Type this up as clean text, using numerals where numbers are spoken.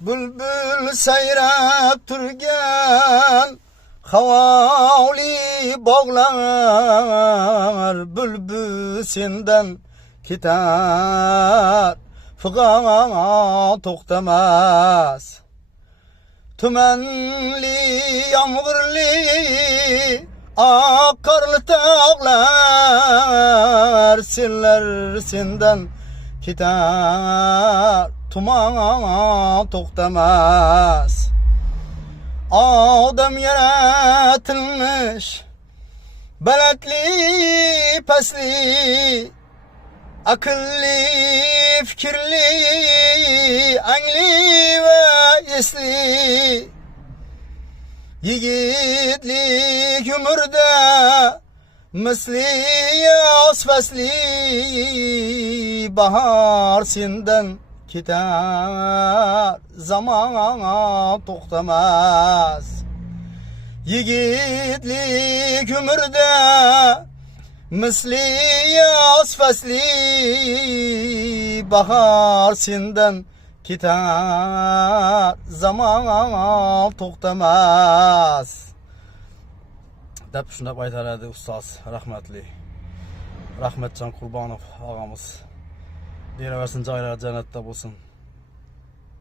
Bülbül seyrep turgan havali bağlar, bülbül senden ketar fıgan to'xtamas. Tümenli yağmurli akarlı tağlar, senler senden ketar tuman to'xtamas. Adam yaratılmış beletli pesli, akıllı fikirli, angli ve esli. Yigitlik ömürde misli yaz fasli, bahar senden ketar zaman to'xtamas. Yigitlik ömürde misli yaz fasli, bahar senden ketar zaman to'xtamas deb shunday aytaradi ustoz rahmatli Rahmatjon Qurbonov og'amiz. Beraversin joylari jannatda bo'lsin.